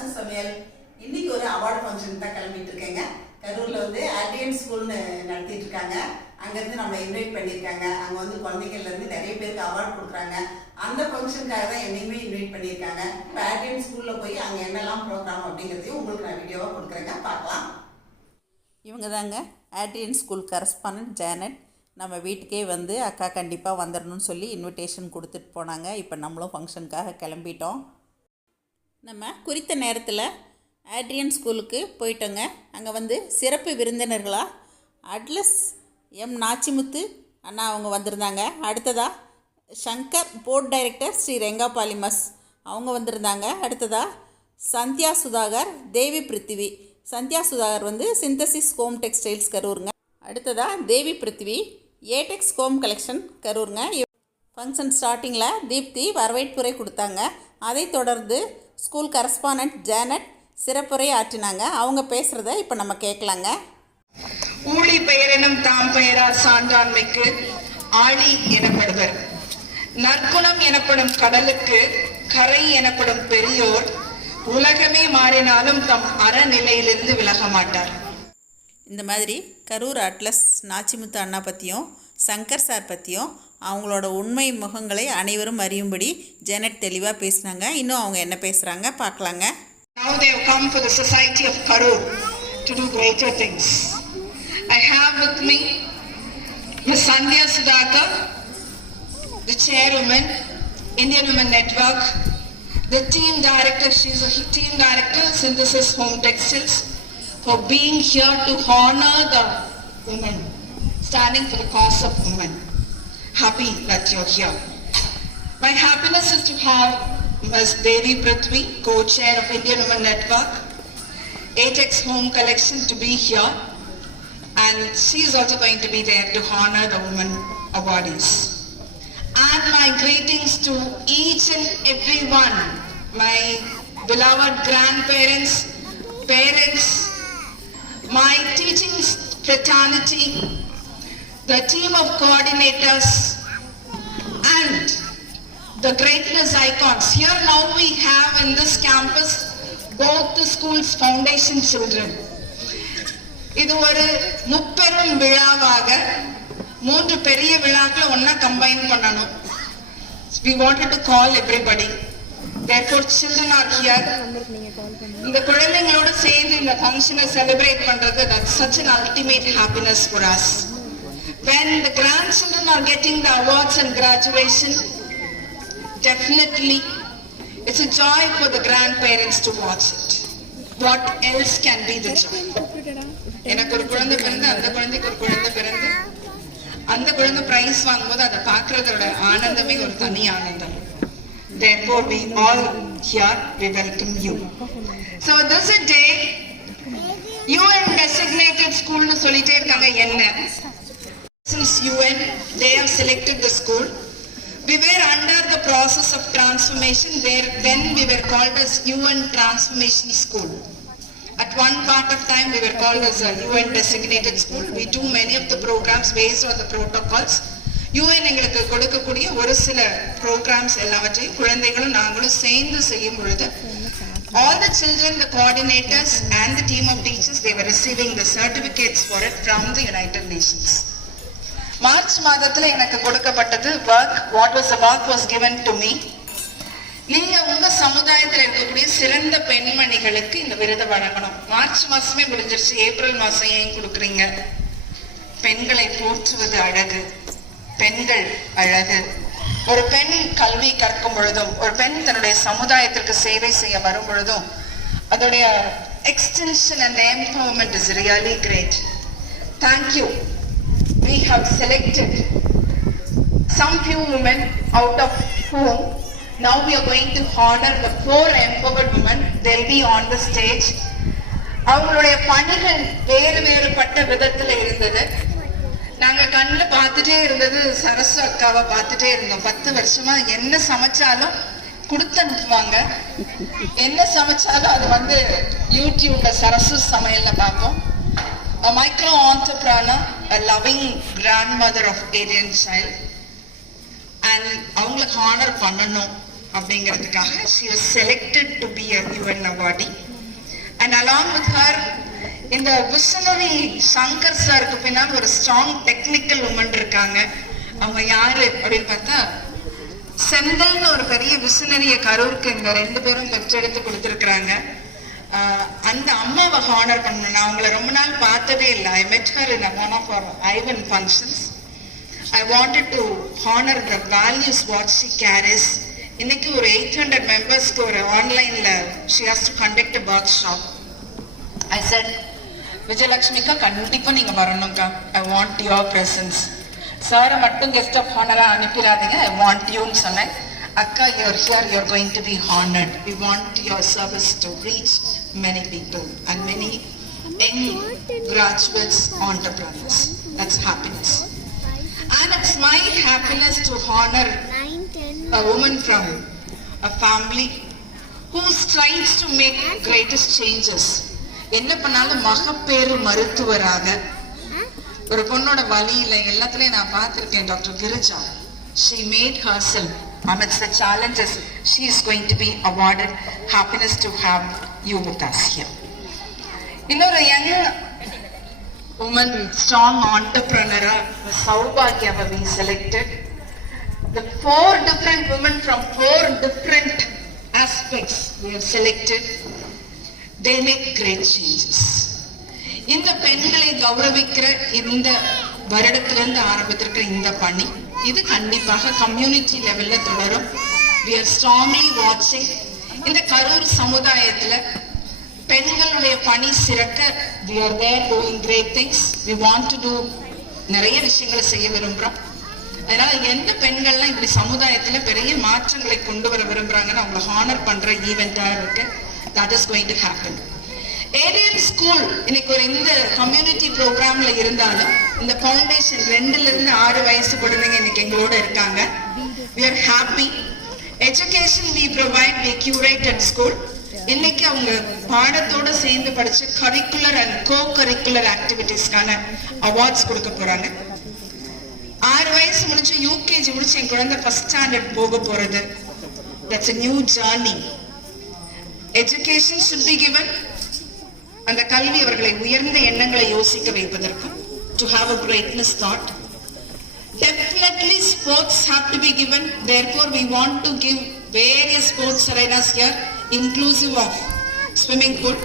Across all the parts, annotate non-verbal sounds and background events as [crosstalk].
அரசு சமையல் இன்னைக்கு ஒரு அவார்டு ஃபங்க்ஷன் தான் கிளம்பிட்டு இருக்கேங்க கரூர்ல வந்து ஆர்டியன் ஸ்கூல்னு நடத்திட்டு இருக்காங்க அங்கேருந்து நம்மளை இன்வைட் பண்ணியிருக்காங்க. அங்கே வந்து குழந்தைங்கள்ல இருந்து நிறைய பேருக்கு அவார்டு கொடுக்குறாங்க. அந்த ஃபங்க்ஷனுக்காக தான் என்னையுமே இன்வைட் பண்ணியிருக்காங்க. இப்போ ஆர்டியன் ஸ்கூலில் போய் அங்கே என்னெல்லாம் ப்ரோக்ராம் அப்படிங்கிறதையும் உங்களுக்கு நான் வீடியோவாக கொடுக்குறேங்க. பார்க்கலாம். இவங்க தாங்க ஆட்ரியன் ஸ்கூல் கரஸ்பாண்டன்ட் ஜானட் நம்ம வீட்டுக்கே வந்து அக்கா கண்டிப்பாக வந்துடணும்னு சொல்லி இன்விடேஷன் கொடுத்துட்டு போனாங்க. இப்போ நம்மளும் ஃபங்க்ஷனுக்காக கிளம்பிட்டோம். நம்ம குறித்த நேரத்தில் ஆட்ரியன் ஸ்கூலுக்கு போயிட்டோங்க. அங்கே வந்து சிறப்பு விருந்தினர்களாக அட்லஸ் எம் நாச்சிமுத்து அண்ணா அவங்க வந்திருந்தாங்க. அடுத்ததாக சங்கர் போர்ட் டைரக்டர் ஸ்ரீ ரெங்காபாலிமஸ் அவங்க வந்திருந்தாங்க. அடுத்ததாக சந்தியா சுதாகர் தேவி பிருத்திவி. சந்தியா சுதாகர் வந்து சிந்தசிஸ் ஹோம் டெக்ஸ்டைல்ஸ் கரூருங்க. அடுத்ததாக தேவி பிருத்திவி ஏடெக்ஸ் ஹோம் கலெக்ஷன் கரூருங்க. ஃபங்க்ஷன் ஸ்டார்டிங்கில் தீப்தி வரவேற்புரை கொடுத்தாங்க. அதை தொடர்ந்து ஸ்கூல் கரஸ்பாண்டன்ட் ஜானட் சிறப்புரை ஆற்றினாங்க அவங்க பேசுகிறத இப்போ நம்ம கேட்கலாங்க. ஊழி பெயரெனும் தாம் பெயரார் சான்றாண்மைக்கு ஆழி எனப்படுவர். நற்குணம் எனப்படும் கடலுக்கு கரை எனப்படும் பெரியோர் உலகமே மாறினாலும் தம் அறநிலையிலிருந்து விலக மாட்டார். இந்த மாதிரி கரூர் அட்லஸ் நாச்சிமுத்து அண்ணா பற்றியும் சங்கர் சார் பற்றியும் அவங்களோட உண்மை முகங்களை அனைவரும் அறியும்படி ஜெனட் தெளிவாக பேசினாங்க இன்னும் அவங்க என்ன பேசுகிறாங்க பார்க்கலாங்க Now they have come for the Society of Karur to do greater things. I have with me Ms. Sandhya Sudhakar, the chairwoman, Indian Women Network, the team director, she's a team director, Synthesis Home Textiles, for being here to honor the women, standing for the cause of women. Happy that you're here. My happiness is to have Ms. Devi Prithvi, co-chair of Indian Women Network, Atex Home Collection to be here and she's also going to be there to honor the women awardees. And my greetings to each and every one, my beloved grandparents, parents, my teaching fraternity, the team of coordinators, and the greatness icons. Here now we have in this campus both the school's foundation children. இது ஒரு முப்பெரும் விழாவாக மூன்று பெரிய விழாக்களை ஒன்னா combine பண்ணணும் we wanted to call everybody therefore children are here இந்த குழந்தைங்களோட சேர்ந்து இந்த ஃபங்க்ஷனை செலிப்ரேட் பண்றது that's such an ultimate happiness for us when the grandchildren are getting the awards and graduation definitely it's a joy for the grandparents to watch it what else can be the joy எனக்கு ஒரு குழந்தை பிறந்து அந்த குழந்தைக்கு ஒரு குழந்தை பிறந்து அந்த குழந்தை பிரைஸ் வாங்கும்போது அதை பார்க்கறதோட ஆனந்தமே ஒரு தனி ஆனந்தம் therefore we all here we welcome you so this is a day UN designated school னு சொல்லிட்டே இருக்காங்க என்ன since UN they have selected the school we were under the process of transformation where then we were called as UN transformation school at one part of time, we were called as a UN designated school. We do many of the programs based on the protocols. UN எங்களுக்கு கொடுக்கக்கூடிய ஒரு சில programs எல்லாவற்றையும் குழந்தைகளும் நாங்களும் சேர்ந்து செய்யும் பொழுது all the children, the coordinators and the team of teachers, they were receiving the certificates for it from the United Nations. March மாதத்துல எனக்கு கொடுக்கப்பட்டது work what was work was given to me நீங்க உங்க சமுதாயத்தில் இருக்கக்கூடிய சிறந்த பெண்மணிகளுக்கு இந்த விருதை வழங்கணும். மார்ச் மாசமே முடிஞ்சிருச்சு ஏப்ரல் மாசம் ஏன் கொடுக்குறீங்க? பெண்களை போற்றுவது அழகு பெண்கள் அழகு. ஒரு பெண் கல்வி கற்கும் பொழுதும் ஒரு பெண் தன்னுடைய சமுதாயத்திற்கு சேவை செய்ய வரும் பொழுதும் அதோடைய extension and empowerment is really great thank you we have selected some few women out of whom now we are going to honor the four empowered women. They'll be on the stage. அவங்களுடைய பணிகள் வேறு வேறுபட்ட விதத்தில் இருந்தது. நாங்கள் கண்ணில் பார்த்துட்டே இருந்தது சரசு அக்காவை பார்த்துட்டே இருந்தோம். பத்து வருஷமா என்ன சமைச்சாலும் கொடுத்து அனுப்புவாங்க. என்ன சமைச்சாலும் அது வந்து யூடியூப்ல சரசு சமையல்ல பார்ப்போம். Micro micro a loving grandmother of Indian child, and அவங்களுக்கு ஹானர் பண்ணணும் அப்படிங்கிறதுக்காக she was selected to be a UN awardee. And along with her இந்த விசனரி சங்கர் சாருக்கு பின்னால் ஒரு ஸ்ட்ராங் டெக்னிக்கல் உமன் இருக்காங்க. அவங்க யாரு அப்படின்னு பார்த்தா செந்தல்னு ஒரு பெரிய விசனரிய கரூருக்கு இந்த ரெண்டு பேரும் பெற்றெடுத்து கொடுத்துருக்குறாங்க. அந்த அம்மாவை ஹானர் பண்ணணும். நான் அவங்கள ரொம்ப நாள் பார்த்ததே இல்லை. I met her in one of our Ivan functions I wanted to honour the values what she carries இன்னைக்கு ஒரு எயிட் ஹண்ட்ரட் மெம்பர்ஸ்க்கு ஒரு ஆன்லைனில் she has to conduct a workshop I said விஜயலட்சுமிக்கா கண்டிப்பாக நீங்கள் வரணும்க்கா. ஐ வாண்ட் யுவர் ப்ரெசன்ஸ் சாரை மட்டும் கெஸ்ட் ஆஃப் ஹானராக அனுப்பிடாதீங்க. ஐ வாண்ட் யூன்னு சொன்னேன். அக்கா you're here you're going to be honoured we want your service to reach many people and many young graduates entrepreneurs that's happiness And it's my happiness to honor a woman from a family who strives to make greatest changes. என்ன பண்ணாலும் மகப்பேறு மருத்துவராக ஒரு பொண்ணோட வழியில எல்லாத்துலயும் நான் பார்த்திருக்கேன் doctor Girija she made herself amidst the challenges she is going to be awarded happiness to have you with us here இன்னொரு young woman strong entrepreneur Saubhagya we selected the four different women from four different aspects we have selected they make great changes இந்த பெண்களை கௌரவிக்கிற இந்த வருடத்திலிருந்து ஆரம்பித்திருக்கிற இந்த பணி இது கண்டிப்பாக community லெவல்ல தொடரும். வி ஆர் ஸ்ட்ராங்லி வாட்சிங் இந்த கரூர் சமுதாயத்துல பெண்களுடைய பணி சிறக்க we are there doing great things we want to do நிறைய விஷயங்களை செய்ய விரும்புறோம். அதனால எந்த பெண்கள்லாம் இப்படி சமுதாயத்துல பெரிய மாற்றங்களை கொண்டு வர விரும்புறாங்கன்னு அவங்களை ஹானர் பண்ற ஈவெண்டா இருக்கு. That is going to happen Aryan school இன்னைக்கு ஒரு இந்த கம்யூனிட்டி ப்ரோக்ராம்ல இருந்தாலும் இந்த ஃபவுண்டேஷன் ரெண்டுல இருந்து ஆறு வயசு குழந்தைங்க இன்னைக்கு எங்களோட இருக்காங்க. We are happy education we provide we curate at school இன்னைக்கு அவங்க பாடத்தோட சேர்ந்து படிச்ச கரிக்குலர் அண்ட் கோ கரிக்குலர் ஆக்டிவிட்டீஸ்க்கான அவார்ட்ஸ் கொடுக்க போறாங்க. ஆறு வயசு முடிச்சு யூகேஜி முடிச்சு என் குழந்தை ஃபர்ஸ்ட் ஸ்டாண்டர்ட் போக போறது. That's new journey education should be given அந்த கல்வி அவர்களை உயர்ந்த எண்ணங்களை யோசிக்க வைப்பதற்கும் to have a greatness thought definitely sports have to be given therefore we want to give various sports arenas here inclusive of swimming pool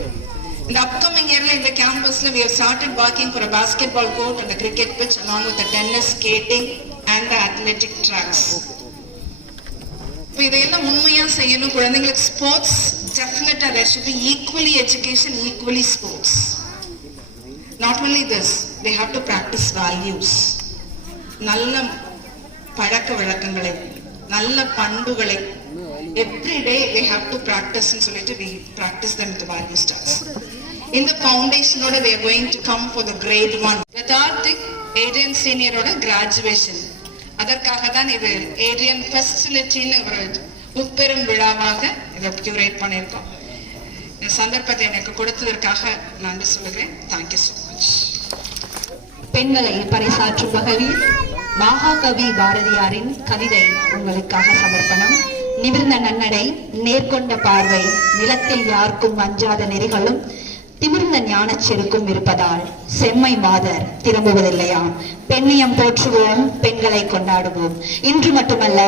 in the upcoming year in the campus we have started working for a basketball court and a cricket pitch along with the tennis skating and the athletic tracks இப்போ இதையெல்லாம் உண்மையாக செய்யணும் குழந்தைங்களுக்கு sports டெஃபினட்டாக there should education equally sports equally sports. This only have to have to practice values. நல்ல பழக்க வழக்கங்களை நல்ல பண்புகளை every day they have to practice சொல்லிட்டு we practice them with value stars இந்த ஃபவுண்டேஷனோட there going to come for the great one லதார்டிக் ஏடியன் சீனியரோட graduation அதற்காக தான் இது ஏரியன் ஃபெசிலிட்டின்னு ஒரு முப்பெரும் விழாவாக இதை கியூரேட் பண்ணியிருக்கோம். இந்த சந்தர்ப்பத்தை எனக்கு கொடுத்ததற்காக நன்றி சொல்கிறேன் தேங்க்யூ ஸோ மச் பெண்களை பறைசாற்றும் வகையில் மகாகவி பாரதியாரின் கவிதை உங்களுக்காக சமர்ப்பணம். நிமிர்ந்த நன்னடை நேர்கொண்ட பார்வை நிலத்தில் யாருக்கும் அஞ்சாத நெறிகளும் திமிர்ந்த ஞான செருக்கும் இருப்பதால் செம்மை மாதர் திரும்புவதில்லையாம் பெண்ணியம் போற்றுவோம் பெண்களை கொண்டாடுவோம் இன்று மட்டுமல்ல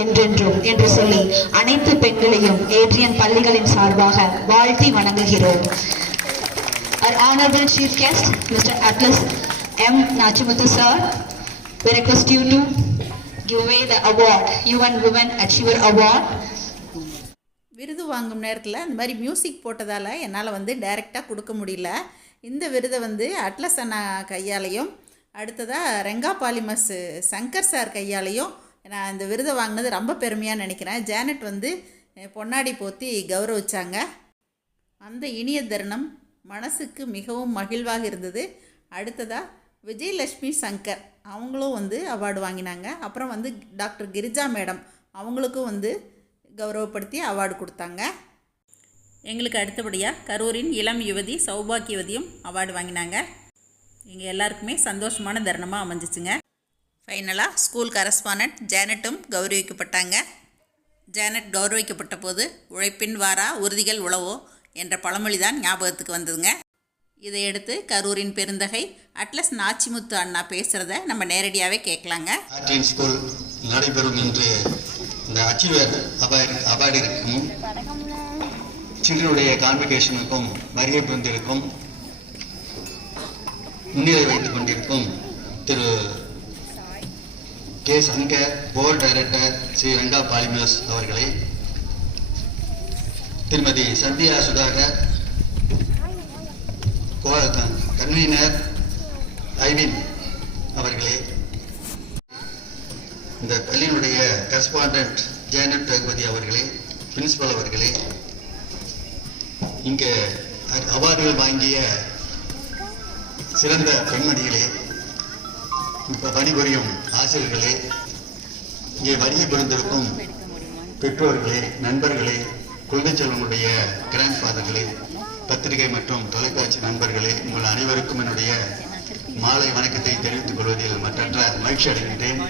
என்றென்றும் என்று சொல்லி அனைத்து பெண்களையும் ஏற்றியன் பள்ளிகளின் சார்பாக வாழ்த்தி வணங்குகிறோம் Our honorable chief guest, Mr. Atlas M. Nachimuthu sir, we request you to give away the award, UN Women Achiever Award. விருது வாங்கும் நேரத்தில் இந்த மாதிரி மியூசிக் போட்டதால் என்னால் வந்து டைரெக்டாக கொடுக்க முடியல. இந்த விருதை வந்து அட்லஸ் அண்ணா கையாலையும் அடுத்ததாக ரெங்கா பாலிமஸ் சங்கர் சார் கையாலையும் நான் இந்த விருதை வாங்கினது ரொம்ப பெருமையாக நினைக்கிறேன். ஜானட் வந்து பொன்னாடி போத்தி கௌரவிச்சாங்க. அந்த இனிய தருணம் மனசுக்கு மிகவும் மகிழ்வாக இருந்தது. அடுத்ததாக விஜயலட்சுமி சங்கர் அவங்களும் வந்து அவார்டு வாங்கினாங்க. அப்புறம் வந்து டாக்டர் கிரிஜா மேடம் அவங்களுக்கும் வந்து கௌரவப்படுத்தி அவார்டு கொடுத்தாங்க. எங்களுக்கு அடுத்தபடியாக கரூரின் இளம் யுவதி சௌபாக்கியவதியும் அவார்டு வாங்கினாங்க. எங்கள் எல்லாருக்குமே சந்தோஷமான தருணமாக அமைஞ்சிச்சுங்க. ஃபைனலாக ஸ்கூல் கரஸ்பாண்டன்ட் ஜானட்டும் கௌரவிக்கப்பட்டாங்க. ஜானட் கௌரவிக்கப்பட்ட போது உழைப்பின் வாரா உறுதிகள் உழவோ என்ற பழமொழி தான் ஞாபகத்துக்கு வந்ததுங்க. இதையடுத்து கரூரின் பெருந்தகை அட்லஸ் நாச்சிமுத்து அண்ணா பேசுகிறத நம்ம நேரடியாகவே கேட்கலாங்க. நடைபெறும் என்று அந்த அச்சீவர் அவார்டு அவார்டிற்கும் சில்ட்ரனுடைய கான்வெகேஷனுக்கும் வருகை புரிந்திருக்கும் முன்னிலை வைத்துக் கொண்டிருக்கும் Thiru K. Shankar board director Sri Ranga polymers அவர்களை திருமதி சந்தியா சுதாகர் கன்வீனர் ஐவின் அவர்களே இந்த பள்ளியினுடைய கரஸ்பாண்டன்ட் ஜெயனட் ரகுபதி அவர்களே பிரின்சிபல் அவர்களே இங்கே அவார்டுகள் வாங்கிய சிறந்த பெண்மணிகளே இப்போ பணிபுரியும் ஆசிரியர்களே இங்கே வருகை புரிந்திருக்கும் பெற்றோர்களே நண்பர்களே குழந்தை செல்வங்களுடைய கிராண்ட் ஃபாதர்களே பத்திரிகை மற்றும் தொலைக்காட்சி நண்பர்களே உங்கள் அனைவருக்கும் என்னுடைய மாலை வணக்கத்தை தெரிவித்துக் கொள்வதில் மற்றற்ற மகிழ்ச்சி அடைகின்றேன்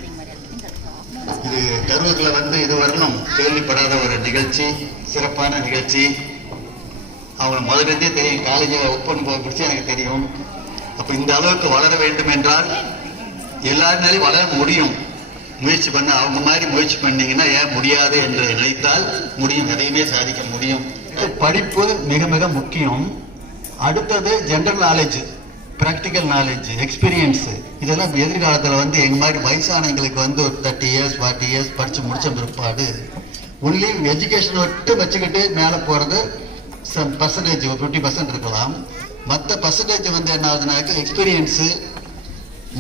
இது கரூரில் வந்து இதுவரையிலும் கேள்விப்படாத ஒரு நிகழ்ச்சி சிறப்பான நிகழ்ச்சி. அவங்க முதலிருந்தே தெரியும் காலேஜில் ஓப்பன் போக பிடிச்சி எனக்கு தெரியும். அப்போ இந்த அளவுக்கு வளர வேண்டும் என்றால் எல்லாருனாலையும் வளர முடியும். முயற்சி பண்ண அவங்க மாதிரி முயற்சி பண்ணீங்கன்னா ஏன் முடியாது என்று நினைத்தால் முடியும். எதையுமே சாதிக்க முடியும். படிப்பு மிக மிக முக்கியம். அடுத்தது general knowledge practical knowledge experience இதெல்லாம் எதிர்காலத்தில் வந்து எங்கள் மாதிரி வயசானவங்களுக்கு வந்து ஒரு தேர்ட்டி இயர்ஸ் ஃபார்ட்டி இயர்ஸ் படித்து முடிச்ச பிற்பாடு ஒன்லி எஜுகேஷன் மட்டும் வச்சுக்கிட்டு மேலே போகிறது பர்சன்டேஜ் ஒரு ஃபிஃப்டி பர்சன்ட் இருக்கலாம். மற்ற பர்சன்டேஜ் வந்து என்ன ஆகுதுனாக்க எக்ஸ்பீரியன்ஸு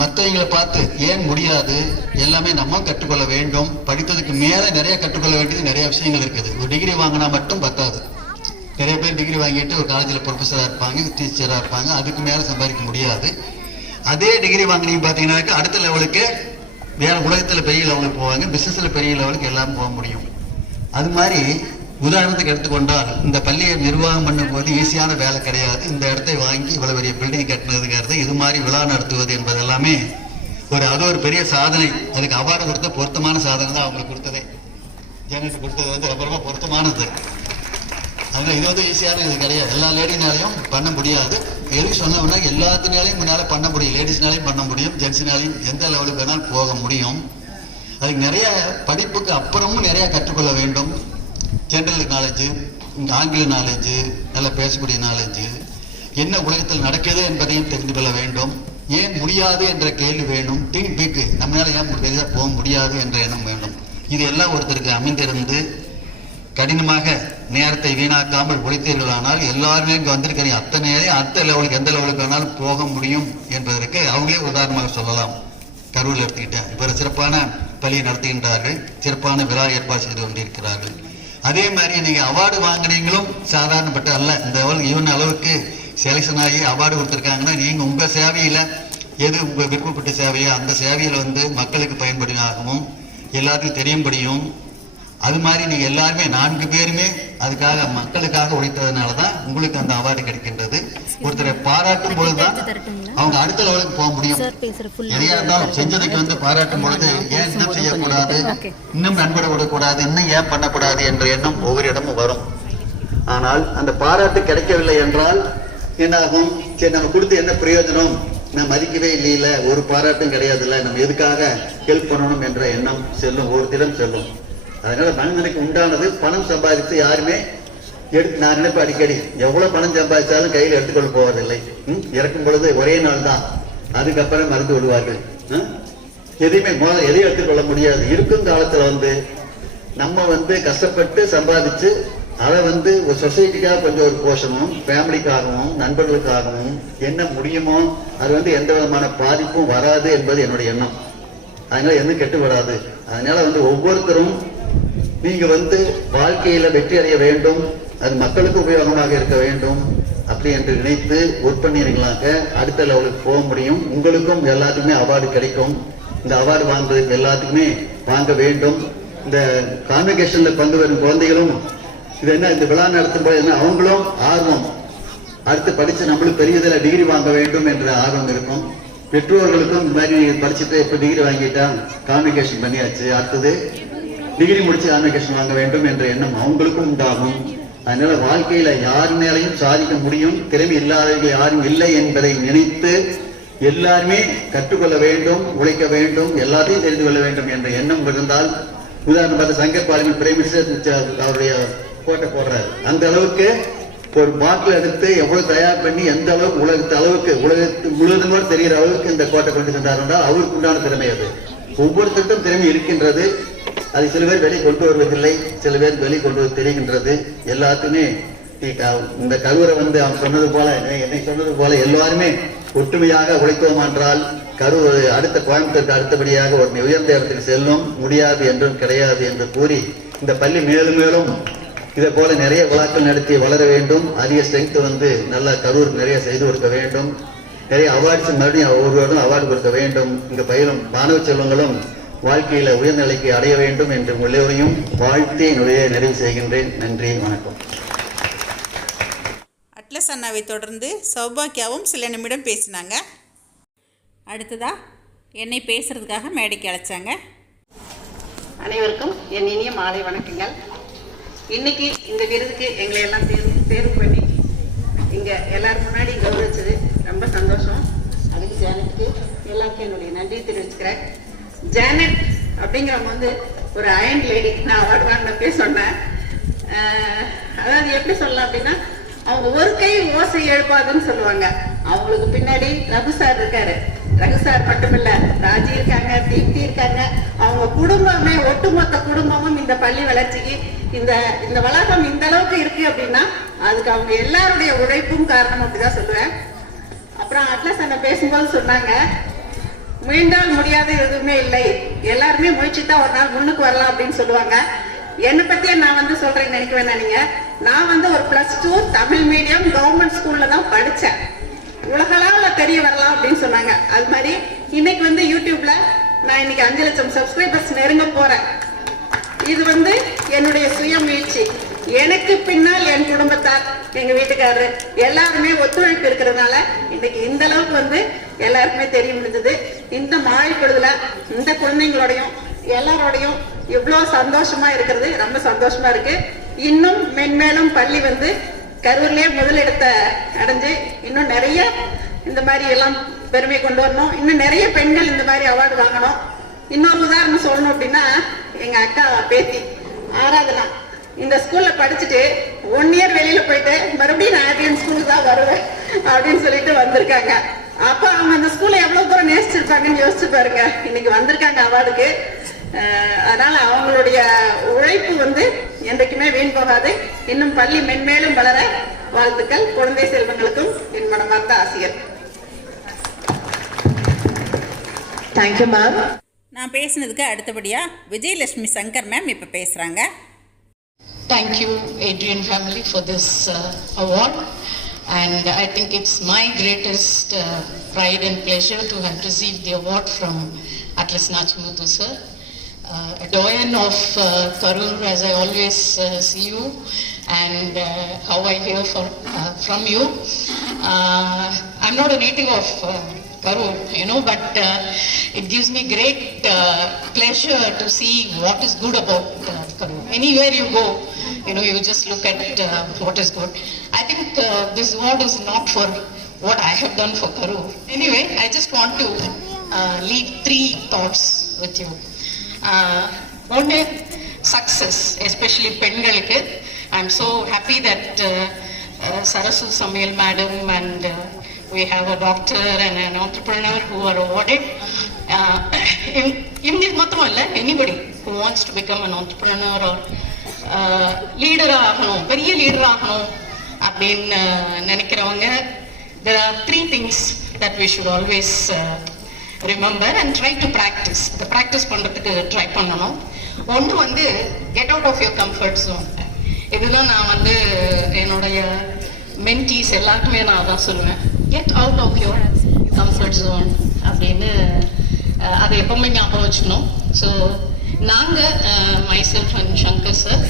மற்றவங்களை பார்த்து ஏன் முடியாது? எல்லாமே நம்ம கற்றுக்கொள்ள வேண்டும். படித்ததுக்கு மேலே நிறைய கற்றுக்கொள்ள வேண்டியது நிறைய விஷயங்கள் இருக்குது. ஒரு டிகிரி வாங்கினா மட்டும் பத்தாது. நிறைய பேர் டிகிரி வாங்கிட்டு ஒரு காலேஜில் ப்ரொஃபஸராக இருப்பாங்க டீச்சராக இருப்பாங்க. அதுக்கு மேலே சம்பாதிக்க முடியாது. அதே டிகிரி வாங்கினீங்க பார்த்தீங்கன்னாக்கா அடுத்த லெவலுக்கு வேற உலகத்தில் பெரிய லெவலுக்கு போவாங்க. பிஸ்னஸில் பெரிய லெவலுக்கு எல்லாம் போக முடியும். அது மாதிரி உதாரணத்துக்கு எடுத்துக்கொண்டால் இந்த பள்ளியை நிர்வாகம் பண்ணும்போது ஈஸியான வேலை கிடையாது. இந்த இடத்தை வாங்கி இவ்வளோ பெரிய பில்டிங் கட்டினதுங்கிறது இது மாதிரி விழா நடத்துவது என்பது எல்லாமே ஒரு அது ஒரு பெரிய சாதனை. அதுக்கு அவார்டு கொடுத்த பொருத்தமான சாதனை தான் அவங்களுக்கு கொடுத்ததே. ஜனத்து கொடுத்தது வந்து ரொம்ப ரொம்ப பொருத்தமானது. அதனால் இது வந்து ஈஸியான இது கிடையாது. எல்லா லேடினாலையும் பண்ண முடியாது. எதுக்கு சொன்னோம்னா எல்லாத்தினாலையும் முன்னால் பண்ண முடியும். லேடிஸ்னாலையும் பண்ண முடியும். ஜென்ஸினாலையும் எந்த லெவலுக்கு வேணாலும் போக முடியும். அதுக்கு நிறைய படிப்புக்கு அப்புறமும் நிறையா கற்றுக்கொள்ள வேண்டும். ஜென்ரல் நாலேஜ் ஆங்கில நாலேஜு நல்லா பேசக்கூடிய நாலேஜு என்ன உலகத்தில் நடக்குது என்பதையும் தெரிந்து கொள்ள வேண்டும். ஏன் முடியாது என்ற கேள்வி வேணும். திங்க் பிக் நம்மளால் ஏன் பெரிதாக போக முடியாது என்ற எண்ணம் வேண்டும். இது எல்லாம் ஒருத்தருக்கு அமைந்திருந்து கடினமாக நேரத்தை வீணாக்காமல் உழைத்தீர்களானால் எல்லாருமே இங்கே வந்திருக்கிறீங்க அத்தனை நேரம் அத்த லெவலுக்கு எந்த லெவலுக்கு வேணாலும் போக முடியும் என்பதற்கு அவங்களே உதாரணமாக சொல்லலாம். கரூரில் எடுத்துக்கிட்டேன் இப்போ சிறப்பான பள்ளியை நடத்துகின்றார்கள் சிறப்பான விழா ஏற்பாடு செய்து கொண்டிருக்கிறார்கள். அதே மாதிரி நீங்கள் அவார்டு வாங்கினீங்களும் சாதாரணப்பட்ட அல்ல. இந்த அளவு- இவன் அளவுக்கு செலெக்ஷன் ஆகி அவார்டு கொடுத்துருக்காங்கன்னா நீங்கள் உங்கள் சேவையில் எது உங்கள் விருப்பப்பட்ட சேவையோ அந்த சேவையில் வந்து மக்களுக்கு பயன்படியாகவும் எல்லாத்துக்கும் தெரியும்படியும் அது மாதிரி நீங்க எல்லாருமே நான்கு பேருமே அதுக்காக மக்களுக்காக உழைத்ததுனால தான் உங்களுக்கு அந்த அவார்டு கிடைக்கின்றது. ஒருத்தரை பாராட்டும் பொழுதுதான் அவங்க அடுத்த லெவலுக்கு போக முடியும். எதையா இருந்தாலும் செஞ்சதுக்கு வந்து பாராட்டும் பொழுது ஏன் இன்னும் செய்யக்கூடாது? இன்னும் நண்பரை விடக்கூடாது இன்னும் ஏன் பண்ணக்கூடாது என்ற எண்ணம் ஒவ்வொரு இடமும் வரும். ஆனால் அந்த பாராட்டு கிடைக்கவில்லை என்றால் என்னாகும்? சரி நம்ம கொடுத்து என்ன பிரயோஜனம்? நான் மதிக்கவே இல்லையில. ஒரு பாராட்டும் கிடையாதுல்ல. நம்ம எதுக்காக ஹெல்ப் பண்ணணும் என்ற எண்ணம் செல்லும் ஒருத்திடம் செல்லும். அதனால மனநிலைக்கு உண்டானது பணம் சம்பாதித்து யாருமே எடுத்து நான் நினைப்பேன் அடிக்கடி எவ்வளவு பணம் சம்பாதிச்சாலும் கையில் எடுத்துக்கொள்ள போவதில்லை. ம்? இறக்கும் பொழுது ஒரே நாள் தான். அதுக்கப்புறம் மறந்து விடுவார்கள். எதையுமே முதல்ல எதையும் எடுத்துக்கொள்ள முடியாது. இருக்கும் காலத்துல வந்து நம்ம வந்து கஷ்டப்பட்டு சம்பாதிச்சு அதை வந்து ஒரு சொசைட்டிக்காக கொஞ்சம் ஒரு போஷனும் ஃபேமிலிக்காகவும் நண்பர்களுக்காகவும் என்ன முடியுமோ அது வந்து எந்த விதமான பாதிப்பும் வராது என்பது என்னுடைய எண்ணம். அதனால எதுவும் கெட்டு வராது அதனால வந்து ஒவ்வொருத்தரும் நீங்க வந்து வாழ்க்கையில வெற்றி அடைய வேண்டும். அது மக்களுக்கு உபயோகமாக இருக்க வேண்டும். அப்படி என்று நினைத்து ஒர்க் பண்ணிருக்கலாங்க அடுத்த லெவலுக்கு போக முடியும். உங்களுக்கும் எல்லாத்துக்குமே அவார்டு கிடைக்கும். இந்த அவார்டு வாங்குறதுக்கு எல்லாத்துக்குமே வாங்க வேண்டும். இந்த கான்வெகேஷன்ல பங்கு வரும் குழந்தைகளும் இது என்ன இந்த விழா நடத்தும் போது என்ன அவங்களும் ஆர்வம். அடுத்து படிச்சு நம்மளும் பெரிய இதில் டிகிரி வாங்க வேண்டும் என்ற ஆர்வம் இருக்கும். பெற்றோர்களுக்கும் இந்த மாதிரி படிச்சுட்டு இப்போ டிகிரி வாங்கிட்டா கான்வெகேஷன் பண்ணியாச்சு. அடுத்தது டிகிரி முடிச்சு கான்வெகேஷன் வாங்க வேண்டும் என்ற எண்ணம் அவங்களுக்கும் உண்டாகும். அதனால வாழ்க்கையில யார் மேலையும் சாதிக்க முடியும் திறமை இல்லாதவர்கள் யாரும் இல்லை என்பதை நினைத்து எல்லாருமே கற்றுக்கொள்ள வேண்டும் உழைக்க வேண்டும் எல்லாத்தையும் தெரிந்து கொள்ள வேண்டும் என்ற எண்ணம் இருந்தால் உதாரணம் பார்த்து சங்கர் பாலிமன் பிரைம் மினிஸ்டர் அவருடைய கோட்டை போடுறாரு. அந்த அளவுக்கு ஒரு பாட்டில் எடுத்து எவ்வளவு தயார் பண்ணி எந்த அளவுக்கு உலகத்து அளவுக்கு உலகத்து முழுவதும் தெரிகிற அளவுக்கு இந்த கோட்டை கொண்டு சென்றார் என்றால் அவருக்கு உண்டான திறமை அது. ஒவ்வொருத்தருக்கும் திறமை இருக்கின்றது. அது சில பேர் வெளியே கொண்டு வருவதில்லை சில பேர் வெளியே கொண்டு வந்து தெரிகின்றது. எல்லாத்துக்குமே இந்த கருவறை வந்து அவன் சொன்னது போல என்னை சொன்னது போல எல்லாருமே ஒற்றுமையாக உழைத்தோம் என்றால் கரூர் அடுத்த கோயம்புத்தூருக்கு அடுத்தபடியாக ஒரு உயர்ந்த இடத்துக்கு செல்லும். முடியாது என்றும் கிடையாது என்று கூறி இந்த பள்ளி மேலும் மேலும் இதை போல நிறைய விழாக்கள் நடத்தி வளர வேண்டும். அதிக ஸ்ட்ரென்த் வந்து நல்ல கரூர் நிறைய செய்து கொடுக்க வேண்டும். நிறைய அவார்ட்ஸ் மறுபடியும் ஒவ்வொருவரும் அவார்டு கொடுக்க வேண்டும். இங்கே பயிலும் மாணவ செல்வங்களும் வாழ்க்கையில உயர்நிலைக்கு அடைய வேண்டும் என்று எல்லோரையும் வாழ்த்தி என்னுடைய நிறைவு செய்கின்றேன். நன்றி வணக்கம். அட்லஸ் அண்ணாவை தொடர்ந்து சௌபாக்கியாவும் சில நிமிடம் பேசினாங்க. அடுத்ததா என்னை பேசுறதுக்காக மேடைக்கு அழைச்சாங்க. அனைவருக்கும் என் இனிய மாலை வணக்கங்கள். இன்னைக்கு இந்த விருதுக்கு எங்களை எல்லாம் தேர்வு தேர்வு பண்ணி இங்கே எல்லாரும் முன்னாடி கௌரவிச்சது ரொம்ப சந்தோஷம். அதுக்கு ஜானட்டுக்கு எல்லாருக்கும் என்னுடைய நன்றி தெரிவிச்சுக்கிறேன். ஜானட் அப்படிங்கிறவங்க வந்து ஒரு அயன் லேடி நான் அவார்டு வாங்கினப்பே சொன்னேன். அதாவது எப்படி சொல்லலாம் அப்படின்னா அவங்க ஒரு கை ஓசை எழுப்பாதுன்னு சொல்லுவாங்க. அவங்களுக்கு பின்னாடி ரகு சார் இருக்காரு. ரகு சார் மட்டுமில்ல ராஜி இருக்காங்க தீப்தி இருக்காங்க. அவங்க குடும்பமே ஒட்டுமொத்த குடும்பமும் இந்த பள்ளி வளர்ச்சிக்கு இந்த இந்த வளாகம் இந்த அளவுக்கு இருக்கு அப்படின்னா அதுக்கு அவங்க எல்லாருடைய உழைப்பும் காரணம் அப்படிதான் சொல்லுவேன். அப்புறம் அட்லஸ் அண்ணன் பேசும்போது சொன்னாங்க முயன்றால் முடியாத எதுவுமே இல்லை. எல்லாருமே முயற்சி தான் ஒரு நாள் முன்னுக்கு வரலாம் அப்படின்னு சொல்லுவாங்க. என்னை பத்தியே நான் வந்து சொல்றேன்னு நினைக்க வேணாம் நீங்க. நான் வந்து ஒரு plus two Tamil medium government ஸ்கூல்ல தான் படிச்சேன். உலகளவுல தெரிய வரலாம் அப்படின்னு சொன்னாங்க. அது மாதிரி இன்னைக்கு வந்து யூடியூப்ல நான் இன்னைக்கு அஞ்சு லட்சம் சப்ஸ்கிரைபர்ஸ் நெருங்க போறேன். இது வந்து என்னுடைய சுய முயற்சி. எனக்கு பின்னால் என் குடும்பத்தார் எங்க வீட்டுக்காரரு எல்லாருமே ஒத்துழைப்பு இருக்கிறதுனால இன்னைக்கு இந்த அளவுக்கு வந்து எல்லாருக்குமே தெரிய முடிஞ்சது. இந்த மாலை பொழுதுல இந்த குழந்தைங்களோடையும் எல்லாரோடையும் இவ்வளவு சந்தோஷமா இருக்கிறது? ரொம்ப சந்தோஷமா இருக்கு. இன்னும் மென்மேலும் பள்ளி வந்து கரூர்லயே முதலிடத்தை அடைஞ்சு இன்னும் நிறைய இந்த மாதிரி எல்லாம் பெருமை கொண்டு வரணும். இன்னும் நிறைய பெண்கள் இந்த மாதிரி அவார்டு வாங்கணும். இன்னொரு உதாரணம் சொல்லணும் அப்படின்னா எங்க அக்கா பேத்தி ஆராதனா. இந்த ஸ்கூல்ல படிச்சுட்டு ஒன் இயர் வெளியில போயிட்டு மறுபடியும் நான் ஆர்டியன் ஸ்கூலுக்கு தான் வருவேன் அப்படின்னு சொல்லிட்டு வந்திருக்காங்க. அப்ப அவங்க அந்த ஸ்கூல்ல எவ்வளவு தூரம் நேசிச்சிருப்பாங்கன்னு யோசிச்சு பாருங்க. இன்னைக்கு வந்திருக்காங்க அவார்டுக்கு. அதனால அவங்களுடைய உழைப்பு வந்து என்றைக்குமே வீண் போகாது. இன்னும் பள்ளி மென்மேலும் வளர வாழ்த்துக்கள். குழந்தை செல்வங்களுக்கும் என் மனமார்ந்த ஆசிரியர் தேங்க்யூ மேம் நான் பேசினதுக்கு அடுத்தபடியாக விஜயலட்சுமி சங்கர் மேம் இப்போ பேசுகிறாங்க Thank you, Adrian family, for this uh, award. And I think it's my greatest uh, pride and pleasure to have received the award from Atlas Nachimuthu sir. Uh, a doyen of uh, Karur, as I always uh, see you, and uh, how I hear for, uh, from you. Uh, I'm not a native of Karur, you know, but it gives me great pleasure to see what is good about Karur. Anywhere you go, you know, you just look at what is good. I think uh, this award is not for what I have done for Karur. Anyway, I just want to uh, leave three thoughts with you. Uh, ஒன்று success especially பெண்களுக்கு I am so happy that Sarasu சமையல் madam and we have a doctor and an entrepreneur who are awarded. Uh, இவங்களுக்கு மாத்திரம் இல்லை [coughs] anybody who wants to become an entrepreneur or லீடராக ஆகணும் பெரிய leader ஆகணும் அப்படின்னு நினைக்கிறவங்க there are three things that we should always uh, remember and try to practice. இந்த ப்ராக்டிஸ் பண்ணுறதுக்கு ட்ரை பண்ணணும். ஒன்று வந்து get out of your comfort zone இதுதான் நான் வந்து என்னுடைய மென்டீஸ் எல்லாருக்குமே நான் அதான் சொல்லுவேன். Get out of your comfort zone அப்படின்னு அதை எப்பவுமே ஞாபகம் வச்சுக்கணும். ஸோ நாங்கள் myself and Shankar sir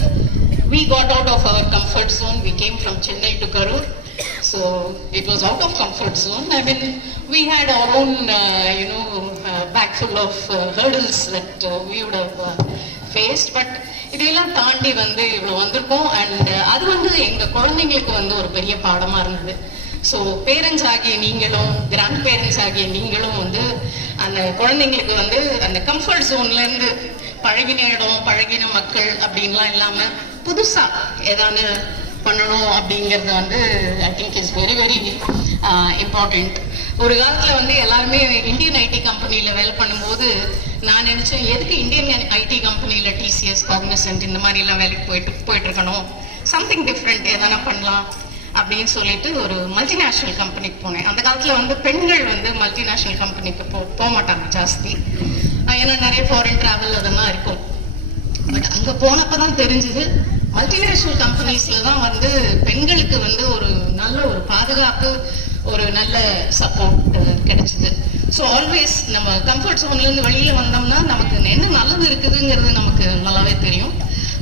we got out of our comfort zone. We came from Chennai to Karur. So it was out of comfort zone. I mean, we had our own, uh, you know, uh, back full of uh, hurdles that uh, we would have uh, faced but இதையெல்லாம் தாண்டி வந்து இவ்வளோ வந்திருக்கோம் and uh, அது வந்து எங்கள் குழந்தைங்களுக்கு வந்து ஒரு பெரிய பாடமாக இருந்தது ஸோ பேரண்ட்ஸ் ஆகிய நீங்களும் கிராண்ட் பேரண்ட்ஸ் ஆகிய நீங்களும் வந்து அந்த குழந்தைங்களுக்கு வந்து அந்த கம்ஃபர்ட் ஜோன்லேருந்து பழகின இடம் பழகின மக்கள் அப்படின்லாம் இல்லாமல் புதுசா ஏதாவது பண்ணணும் அப்படிங்கிறது வந்து I think is very very important ஒரு காலத்தில் வந்து எல்லாருமே இந்தியன் ஐடி கம்பெனியில் வேலை பண்ணும்போது நான் நினச்சேன் எதுக்கு இந்தியன் ஐடி கம்பெனியில் டிசிஎஸ் காக்னசன்ட் இந்த மாதிரிலாம் வேலைக்கு போயிட்டு போயிட்டுருக்கணும்? சம்திங் டிஃப்ரெண்ட் எதனா பண்ணலாம் அப்படின்னு சொல்லிட்டு ஒரு மல்டிநேஷ்னல் கம்பெனிக்கு போனேன். அந்த காலத்தில் வந்து பெண்கள் வந்து மல்டிநேஷ்னல் கம்பெனிக்கு போ போக மாட்டாங்க ஜாஸ்தி. ஏன்னா நிறைய ஃபாரின் ட்ராவல் அதெல்லாம் இருக்கும். பட் அங்கே போனப்போ தான் தெரிஞ்சுது மல்டிநேஷனல் கம்பெனிஸ்ல தான் வந்து பெண்களுக்கு வந்து ஒரு நல்ல ஒரு பாதுகாப்பு ஒரு நல்ல சப்போர்ட் கிடைச்சது. ஸோ ஆல்வேஸ் நம்ம கம்ஃபர்ட் சோன்லேருந்து வெளியில் வந்தோம்னா நமக்கு என்ன நல்லது இருக்குதுங்கிறது நமக்கு நல்லாவே தெரியும்.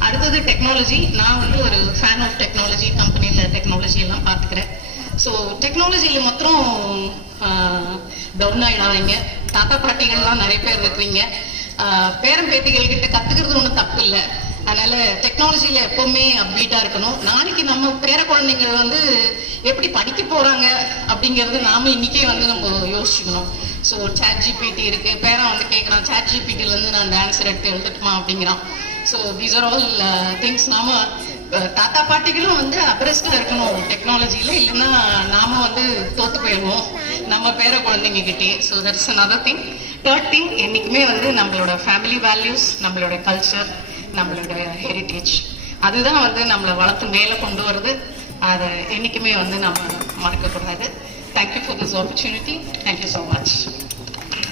அடுத்தது டெக்னாலஜி நான் வந்து ஒரு ஃபேன் ஆஃப் டெக்னாலஜி கம்பெனியில் டெக்னாலஜி எல்லாம் பார்த்துக்கிறேன் ஸோ டெக்னாலஜியில் மொத்தம் டவுன் ஆகிடாதீங்க தாத்தா பாட்டிகள்லாம் நிறைய பேர் இருக்கிறீங்க. பேரம் பேத்திகள் கிட்ட கற்றுக்கிறது ஒன்றும் தப்பு இல்லை. அதனால டெக்னாலஜியில எப்பவுமே அப்டேட்டா இருக்கணும். நாளைக்கு நம்ம பேர குழந்தைகள் வந்து எப்படி படிக்க போறாங்க அப்படிங்கறது நாம இன்னைக்கே வந்து நம்ம யோசிச்சுக்கணும். ஸோ சாட் ஜிபிடி இருக்கு. பேரன் வந்து கேட்கறான் சாட் ஜிபிடில இருந்து நான் ஆன்சர் எடுத்து எழுதட்டுமா? அப்படிங்கிறான். So these are all things நாம தாத்தா பாட்டிகளும் வந்து அப்ரெஸ்டா இருக்கணும். டெக்னாலஜியில இல்லைன்னா நாம வந்து தோத்து போயிடுவோம் நம்ம பேர குழந்தைங்க கிட்டே so that's another thing third thing என்னைக்குமே வந்து நம்மளோட ஃபேமிலி வேல்யூஸ் நம்மளோட கல்ச்சர் நம்மளோட ஹெரிட்டேஜ் அதுதான் வந்து நம்மளை வளர்த்து மேலே கொண்டு வருது அதை என்னைக்குமே வந்து நம்ம மறக்கக்கூடாது thank you for this opportunity thank you so much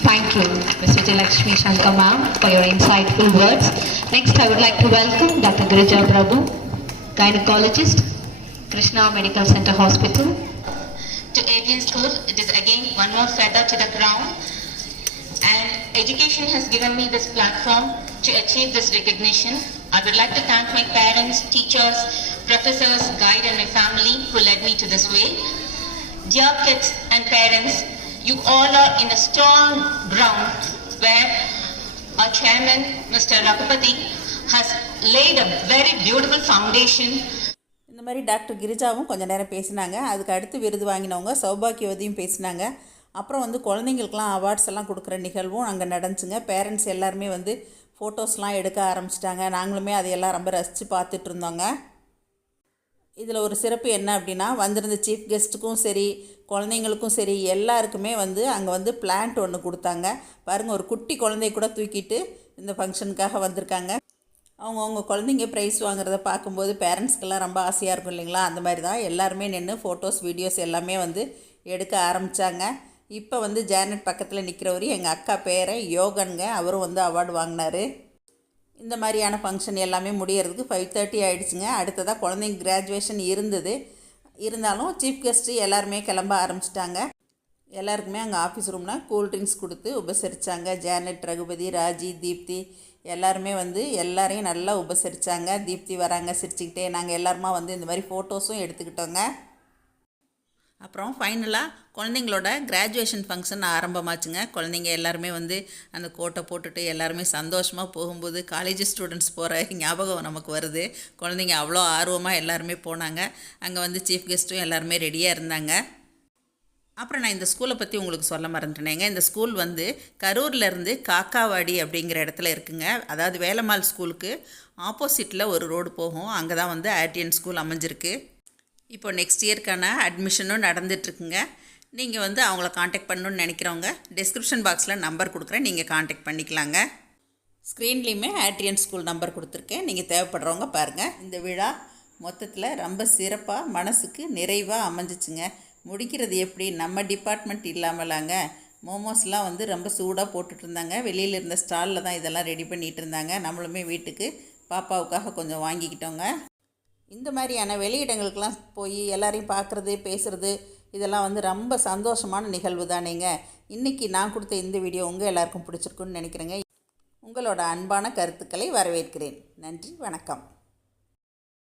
Thank you, Ms. Vijayalakshmi Shankar ma'am, for your insightful words. Next, I would like to welcome Dr. Girija Prabhu, gynecologist, Krishna Medical Center Hospital. to Adrian School. It is again one more feather to the crown. And education has given me this platform to achieve this recognition. I would like to thank my parents, teachers, professors, guide and my family who led me to this way. Dear kids and parents, you all are in a strong ground where our chairman, Mr. Rakupati, has laid a very beautiful foundation இந்த மாதிரி doctor கிரிஜாவும் கொஞ்சம் நேரம் பேசினாங்க அதுக்கு அடுத்து விருது வாங்கினவங்க சௌபாக்கியவதியும் பேசினாங்க அப்புறம் வந்து குழந்தைங்களுக்குலாம் அவார்ட்ஸ் எல்லாம் கொடுக்குற நிகழ்வும் அங்கே நடந்துச்சுங்க பேரண்ட்ஸ் எல்லாருமே வந்து ஃபோட்டோஸ்லாம் எடுக்க ஆரம்பிச்சிட்டாங்க. நாங்களுமே அதையெல்லாம் ரொம்ப ரசித்து பார்த்துட்டு இருந்தோங்க. இதில் ஒரு சிறப்பு என்ன அப்படின்னா வந்திருந்த சீஃப் கெஸ்ட்டுக்கும் சரி குழந்தைங்களுக்கும் சரி எல்லாருக்குமே வந்து அங்கே வந்து பிளான்ட் ஒன்று கொடுத்தாங்க. பாருங்கள் ஒரு குட்டி குழந்தைய கூட தூக்கிட்டு இந்த ஃபங்க்ஷனுக்காக வந்திருக்காங்க. அவங்கவுங்க குழந்தைங்க ப்ரைஸ் வாங்குறத பார்க்கும்போது பேரண்ட்ஸ்க்கெல்லாம் ரொம்ப ஆசையாக இருக்கும் இல்லைங்களா? அந்த மாதிரி தான் எல்லாருமே நின்று ஃபோட்டோஸ் வீடியோஸ் எல்லாமே வந்து எடுக்க ஆரம்பித்தாங்க இப்போ வந்து ஜானட் பக்கத்தில் நிற்கிறவர் எங்கள் அக்கா பேரை யோகனுங்க. அவரும் வந்து அவார்டு வாங்கினாரு. இந்த மாதிரியான ஃபங்க்ஷன் எல்லாமே முடியறதுக்கு ஃபைவ் தேர்ட்டி ஆகிடுச்சுங்க அடுத்ததாக குழந்தைங்க கிராஜுவேஷன் இருந்தது. இருந்தாலும் சீஃப் கெஸ்ட்டு எல்லாருமே கிளம்ப ஆரம்பிச்சிட்டாங்க. எல்லாருக்குமே அங்கே ஆஃபீஸ் ரூம்னால் கூல் ட்ரிங்க்ஸ் கொடுத்து உபசரித்தாங்க ஜானட் ரகுபதி ராஜி தீப்தி எல்லாருமே வந்து எல்லாரையும் நல்லா உபசரித்தாங்க தீப்தி வராங்க சிரிச்சுக்கிட்டே. நாங்கள் எல்லாருமா வந்து இந்த மாதிரி ஃபோட்டோஸும் எடுத்துக்கிட்டோங்க. அப்புறம் ஃபைனலாக குழந்தைங்களோட கிராஜுவேஷன் ஃபங்க்ஷன் ஆரம்பமாச்சுங்க. குழந்தைங்க எல்லாருமே வந்து அந்த கோட்டை போட்டுட்டு எல்லாருமே சந்தோஷமாக போகும்போது காலேஜ் ஸ்டூடெண்ட்ஸ் போகிற ஞாபகம் நமக்கு வருது. குழந்தைங்க அவ்வளோ ஆர்வமாக எல்லாருமே போனாங்க. அங்கே வந்து சீஃப் கெஸ்ட்டும் எல்லாருமே ரெடியாக இருந்தாங்க. அப்புறம் நான் இந்த ஸ்கூலை பற்றி உங்களுக்கு சொல்ல மறந்துட்டேனேங்க இந்த ஸ்கூல் வந்து கரூர்லேருந்து காக்காவாடி அப்படிங்கிற இடத்துல இருக்குங்க. அதாவது வேலம்மாள் ஸ்கூலுக்கு ஆப்போசிட்டில் ஒரு ரோடு போகும். அங்கே தான் வந்து ஆர்டிஎன் ஸ்கூல் அமைஞ்சிருக்கு. இப்போ நெக்ஸ்ட் இயர்க்கான அட்மிஷனும் நடந்துட்டுருக்குங்க. நீங்கள் வந்து அவங்கள காண்டாக்ட் பண்ணணுன்னு நினைக்கிறவங்க டிஸ்கிரிப்ஷன் பாக்ஸில் நம்பர் கொடுக்குறேன். நீங்கள் காண்டாக்ட் பண்ணிக்கலாங்க. ஸ்க்ரீன்லேயுமே ஆட்ரியன் ஸ்கூல் நம்பர் கொடுத்துருக்கேன். நீங்கள் தேவைப்படுறவங்க பாருங்கள் இந்த விழா மொத்தத்தில் ரொம்ப சிறப்பாக மனசுக்கு நிறைவாக அமைஞ்சிச்சுங்க. முடிக்கிறது எப்படி? நம்ம டிபார்ட்மெண்ட் இல்லாமலாங்க. மோமோஸ்லாம் வந்து ரொம்ப சூடாக போட்டுட்டு இருந்தாங்க வெளியில் இருந்த ஸ்டாலில் தான் இதெல்லாம் ரெடி பண்ணிகிட்டு இருந்தாங்க. நம்மளுமே வீட்டுக்கு பாப்பாவுக்காக கொஞ்சம் வாங்கிக்கிட்டோங்க. இந்த மாதிரியான வெளியிடங்களுக்கெல்லாம் போய் எல்லாரையும் பார்க்குறது பேசுகிறது இதெல்லாம் வந்து ரொம்ப சந்தோஷமான நிகழ்வு தானேங்க. இன்றைக்கி நான் கொடுத்த இந்த வீடியோ உங்கள் எல்லாருக்கும் பிடிச்சிருக்குன்னு நினைக்கிறேங்க. உங்களோட அன்பான கருத்துக்களை வரவேற்கிறேன். நன்றி வணக்கம்.